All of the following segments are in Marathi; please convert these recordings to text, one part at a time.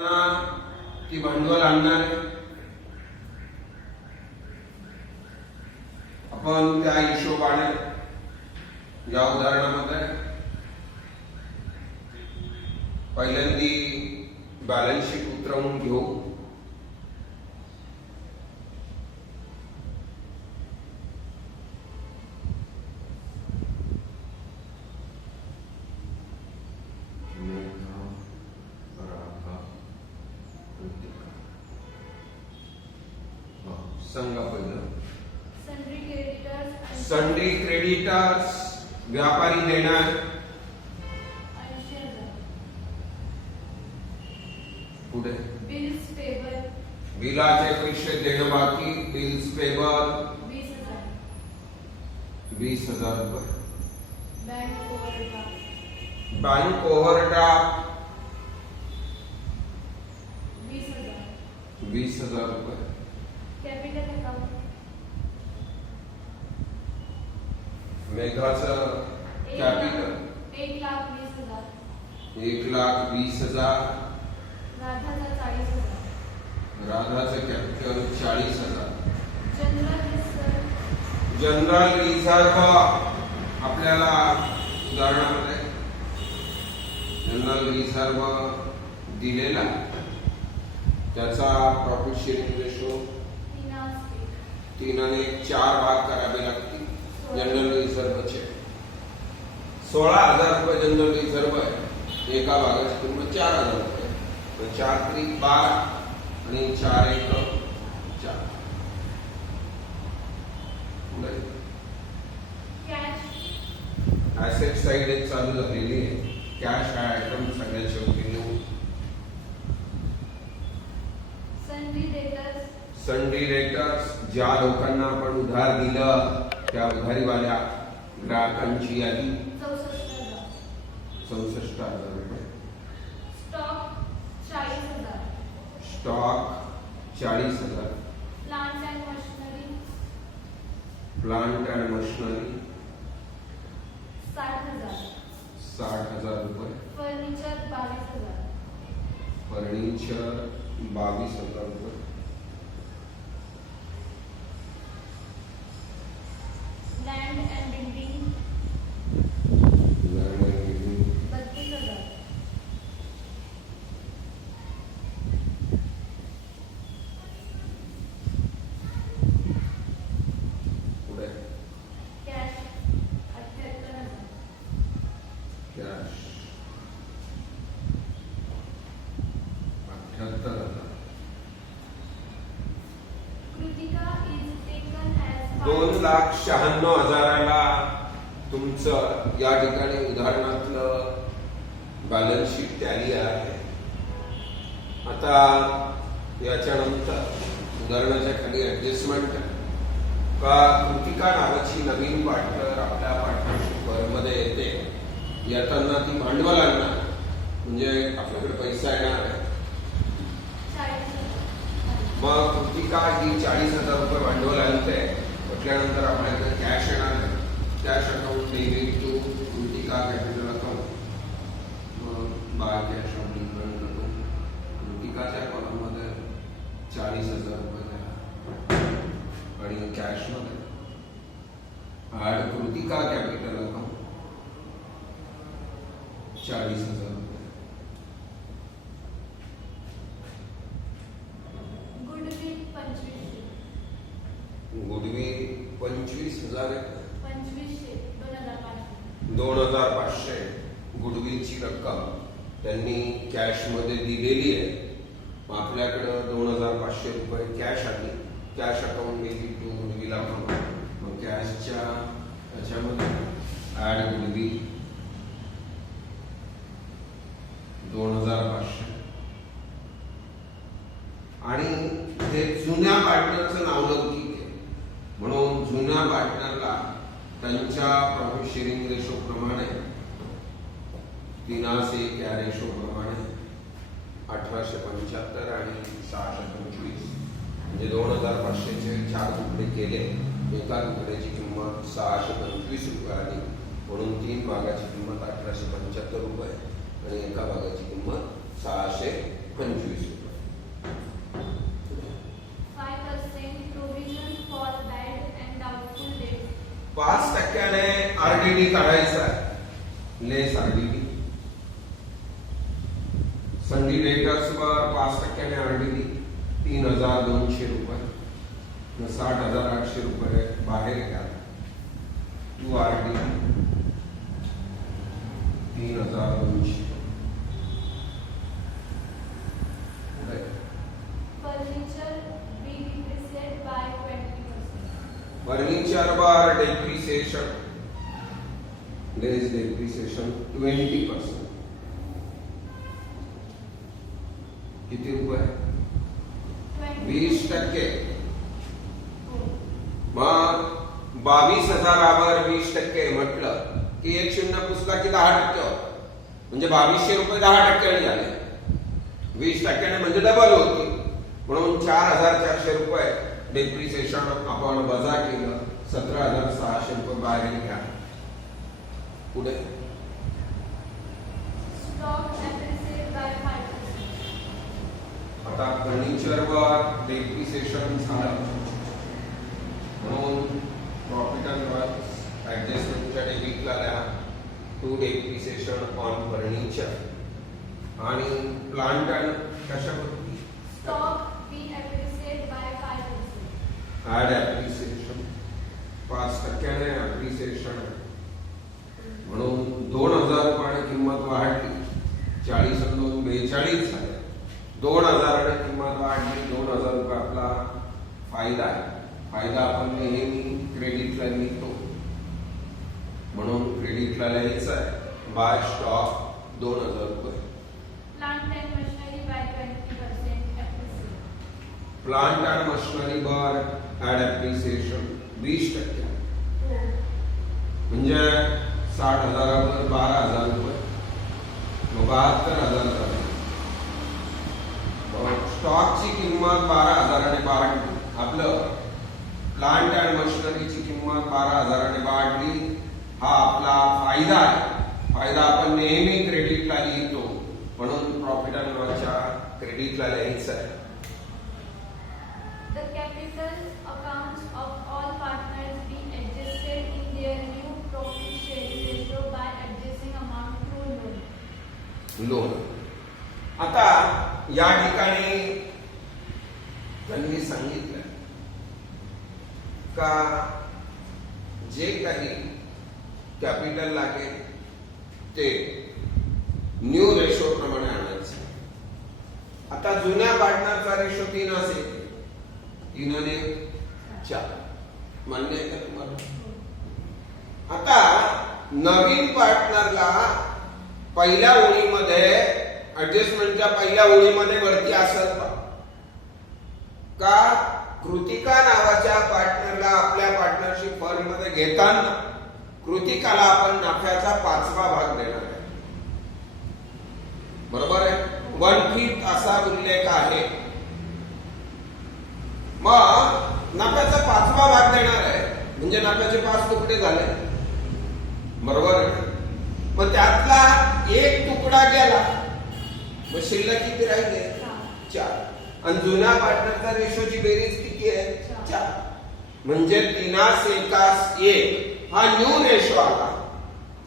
ती भांडवल आणणारे आपण त्या हिशोबाने या उदाहरणामध्ये पहिल्यांदी बॅलन्स शीट उतरवून घेऊ. संघ पहिलं सन्ड्री क्रेडिटर्स व्यापारी देणार पुढे बिल्स पेबल बिलाचे पैसे देणं बाकी बिल्स पेबल 20,000 रुपये. बँक ओव्हरड्राफ्ट 20,000 रुपये. कॅपिटल अकाउंट मेघाचं कॅपिटल 1,20,000. 1,20,000. राधाचा 40,000. राधाचं capital 40,000. General general reserve reserve आपल्याला उदाहरणामध्ये जनरल रिझर्व दिलेला त्याचा प्रॉफिट शेअरिंग रेशो 3 आणि 4 भाग करावे लागतील. जनरल रिझर्वचे 16,000 रुपये जनरल रिझर्व आहे. एका भागाची किंमत 4,000 रुपये. 4 त्रिक 12 आणि 4 एक 4. कॅश ऍसेट साइड एक चालू झालेली आहे. कॅश हा आयटम सगळ्यात शेवटी नेऊ. सन्ड्री डेटर्स सन्ड्री डेटर्स ज्या लोकांना आपण उधार दिलं त्या उधारीवाल्या ग्राहकांची यादी 64,000. 64,000 रुपये. Stock 40,000. Stock 40,000. Plant and machinery plant and machinery 60,000. 60,000 रुपये. फर्निचर 22,000. फर्निचर 22,000 रुपये. Land and building 32,000. पुढे cash 78,000. Cash 78,000. Kritika is taken as 2,96,000ला तुमचं या ठिकाणी उदाहरणातलं बॅलन्स शीट टॅली आहे. आता याच्यानंतर उदाहरणाच्या खाली ऍडजस्टमेंट का कृतिका नावाची नवीन पार्टनर आपल्या पार्टनरशिप मध्ये येते. येताना ती भांडवल आणणार म्हणजे आपल्याकडे पैसा येणार आहे. 40,000. मग कृतिका ही 40,000 रुपये भांडवल आणते. म्हटल्यानंतर आपल्याकडे कॅश येणार आहे. Cash account debit to Kritika capital account. मग बाय कॅश आपण इन्कम करतो. कृतिकाच्या अकाउंटमध्ये 40,000 रुपये द्या आणि कॅशमध्ये ऍड कृतिका कॅपिटल अकाउंट 40,000 रुपये. गुडविल 25,000. गुडविल 25,000 आहे. 25,000. 2,500. 2,500 गुडविलची रक्कम त्यांनी कॅश मध्ये दिलेली आहे. मग आपल्याकडं 2,500 रुपये कॅश आली. कॅश अकाउंट गेली टू गुडविल अकाउंट. मग कॅशच्या त्याच्यामध्ये ऍड गुडविल 2,500 आणि हे जुन्या पार्टनरचं नाव लौकिक आहे म्हणून जुन्या पार्टनरला त्यांच्या प्रॉफिट शेअरिंग रेशो प्रमाणे 3:1 या रेशो प्रमाणे 1,875 आणि 625 म्हणजे 2,500चे 4 तुकडे केले. एका तुकड्याची किंमत 625 रुपये आली. म्हणून 3 भागाची किंमत 1,875 रुपये आणि एका भागाची किंमत 625 25 रुपये. 5% provision for bad and doubtful debts. 5% RDD काढायचा आहे. लेस आरडीडी. संधी डेटर्स वर 5% आरडीडी 3200 रुपये. 60,800 रुपये बाहेर घ्या. To RDD 3200. Furniture be depreciated by 20%. Furniture वर डेप्रिसिएशन लेस डेप्रिसिएशन 20%. किती रुपये? 20%. मग 22,000वर 20% म्हटलं की एक शून्य पुसला की 10% होतं. म्हणजे 2200 रुपये 10% झाले. 20% म्हणजे डबल होती. म्हणून 4,400 रुपये डेप्रिसिएशन आपण वजा केलं. 17,600 रुपये बाहेर घ्या. पुढे Stock appreciated by 5%. आता फर्निचरवर डेप्रिसिएशन झालं म्हणून प्रॉफिट अँड लॉस ऍडजस्टमेंटच्या डेबिटला टू डेप्रिसिएशन ऑन फर्निचर आणि प्लांट अँड कशावरती Stock be appreciated by 5%. Add appreciation 5% appreciation म्हणून 2,000 रुपयाने किंमत वाढली. 40 आणि 2 42 झाले. 2,000 किंमत वाढली. 2,000 रुपये आपला फायदा आहे. फायदा आपण नेहमी क्रेडिटला लिहितो म्हणून क्रेडिटला लिहायचं आहे. बाय स्टॉक 2,000 रुपये. Plant and machinery by 20% appreciated. Plant and machinery वर ऍड ऍप्रिसिएशन 20%. म्हणजे 60,000वर 12,000 रुपये. मग 72,000 झाले. स्टॉकची किंमत 12,000ने वाढली. आपलं प्लांट अँड मशिनरीची किंमत 12,000ने वाढली. हा आपला फायदा आहे. फायदा आपण नेहमी क्रेडिटला लिहितो म्हणून प्रॉफिट अँड लॉसच्या क्रेडिटला लिहायचं आहे. The capital accounts of all partners be adjusted in their new profit sharing ratio by adjusting amount through loan. Loan. आता या ठिकाणी त्यांनी सांगितलं का जे काही कॅपिटल लागेल ते न्यू रेशो प्रमाणे आणायचं. आता जुन्या पार्टनरचा रेशो 3 असेल. 3 आणि 4 मान्य आहे का तुम्हाला? आता नवीन पार्टनरला पहिल्या ओळीमध्ये ऍडजस्टमेंटच्या पहिल्या ओळीमध्ये वरती असत का कृतिका नावाच्या पार्टनरला आपल्या पार्टनरशिप फर्म मध्ये घेताना कृतिकाला आपण नफ्याचा 5वा भाग देणार आहे. बरोबर आहे. 1/5 असा उल्लेख आहे. मग नफ्याचा 5वा भाग देणार आहे म्हणजे नफ्याचे 5 तुकडे झाले. बरोबर आहे. मग त्यातला एक तुकडा गेला मग शिल्लक किती राहिले? 4. आणि जुन्या पार्टनरचा रेशोची बेरीज किती आहे? 4. म्हणजे 3:1 हा न्यू रेशो आला.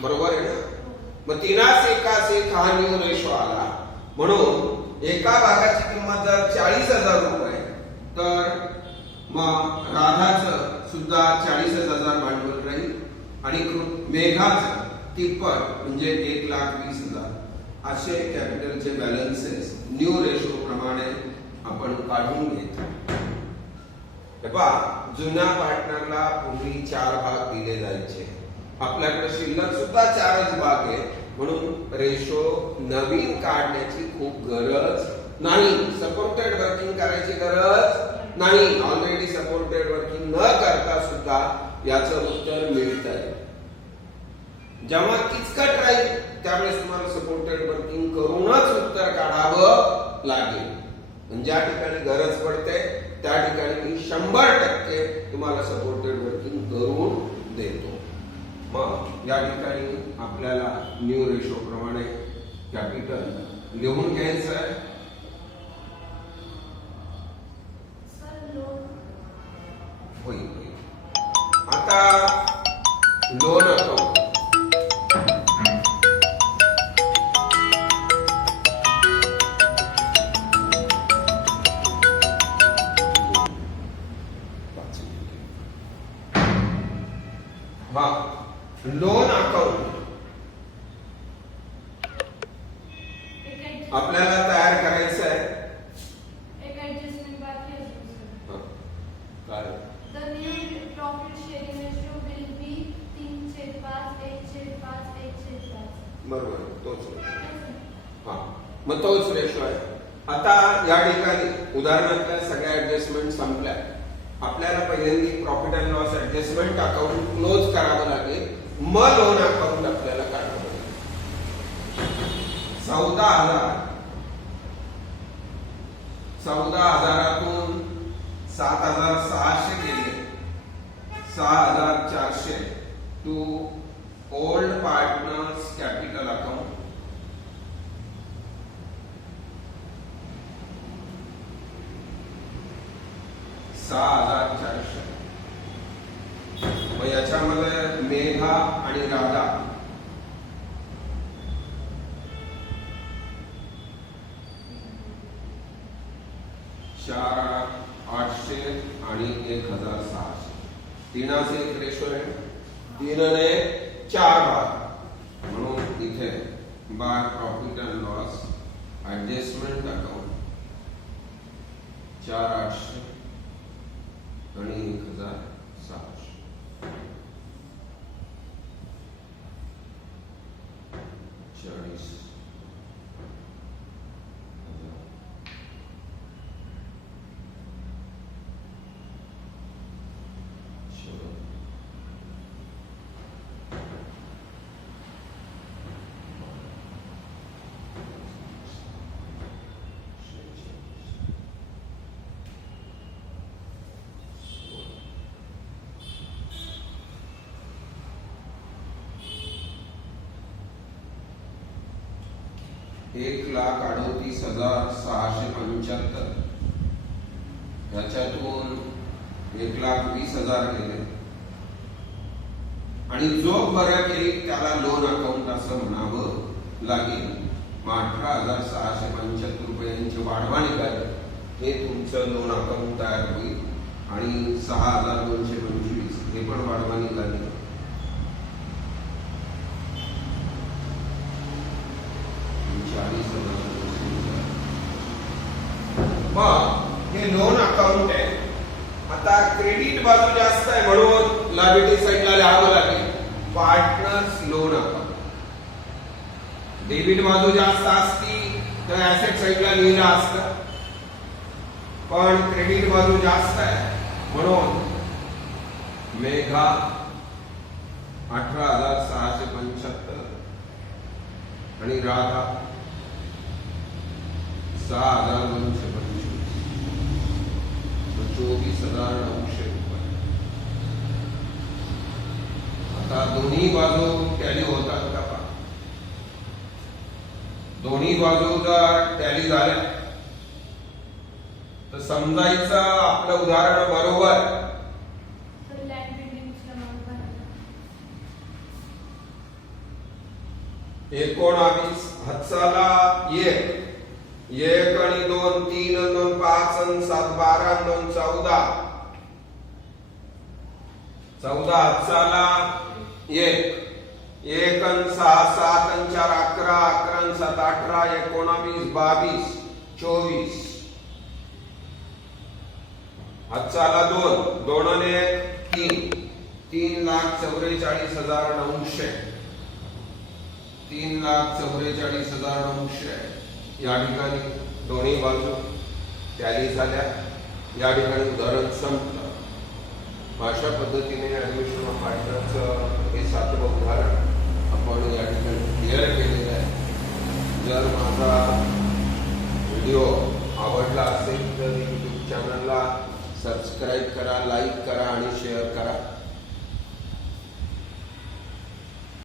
बरोबर आहे ना? मग 3:1 हा न्यू रेशो आला. म्हणून एका भागाची किंमत जर 40,000 रुपये तर मग राधाचं सुद्धा 40,000 भांडवल राहील आणि मेघाचं तिप्पट म्हणजे 1,20,000 असे कॅपिटलचे बॅलन्सेस न्यू रेशो प्रमाणे आपण काढून घेतो. जुन्या पार्टनरला पूर्वी 4 भाग दिले जायचे. आपल्याकडे शिल्लक सुद्धा 4च भाग आहे म्हणून रेशो नवीन काढण्याची खूप गरज नाही. सपोर्टेड वर्किंग करायची गरज नाही. ऑलरेडी सपोर्टेड वर्किंग न करता सुद्धा याचं उत्तर मिळत आहे. जेव्हा किचकट राहील त्यावेळेस तुम्हाला सपोर्टेड वर्किंग करूनच उत्तर काढावं लागेल. ज्या ठिकाणी गरज पडते त्या ठिकाणी मी 100% तुम्हाला सपोर्टेड वर्किंग करून देतो. मग या ठिकाणी आपल्याला न्यू रेशो प्रमाणे कॅपिटल लिहून घ्यायचं आहे. या ठिकाणी उदाहरणार्थ सगळ्या ऍडजस्टमेंट संपल्या. आपल्याला पहिल्यांदा profit and loss adjustment account close करावं लागेल, मग लोन अकाउंट आपल्याला काढावं लागेल. 14,000तून 7,600 गेले, 6,400 to old partners capital account. मग याच्यामध्ये मेघा आणि राधा $4,800 आणि 1,600. तीनाचे एक रेशो आहे, 3ने 4 भाग, म्हणून इथे by profit and loss adjustment account 4,800 आणि 1,600. 40,000. $1,38,675. याच्यातून 1,20,000 गेले आणि जो बरं केली त्याला लोन अकाउंट असं म्हणावं लागेल. मग 18,675 रुपयांची वाढवा निघाली, हे तुमचं लोन अकाउंट तयार होईल. आणि 6,225 हे पण वाढवा निघाली. मग हे लोन अकाउंट आहे. आता क्रेडिट बाजू जास्त आहे म्हणून लायबिलिटी साइडला लिहावं लागेल पार्टनर्स लोन अकाउंट. डेबिट बाजू जास्त असती तर ऍसेट साइडला लिहिलं असतं, पण क्रेडिट बाजू जास्त आहे म्हणून मेघा 18,675 आणि राधा 6,225, 24,900 रुपये. आता दोन्ही बाजू टॅली होतात का? दोन्ही बाजू जर टॅली झाल्या तर समजायचं आपलं उदाहरण बरोबर. So land building's amount भरायचं. 19 हत्साला 1 आणि 2 3 आणि 2 5 आणि 7 12 आणि 2 14. 14 हत्साला 1 आणि 6 7 आणि 4 11 11 आणि 7 18 19 22 24. हत्साला 2 आणि 1 3 3,44,900. 3,44,900. या ठिकाणी दोन्ही बाजू टॅली झाल्या. या ठिकाणी उदाहरण संपलं. अशा पद्धतीने ऍडमिशन ऑफ पार्टनरचं हे 7वं उदाहरण आपण या ठिकाणी क्लिअर केलेलं आहे. जर माझा व्हिडिओ आवडला असेल तर YouTube चॅनलला सबस्क्राईब करा, लाईक करा आणि शेअर करा.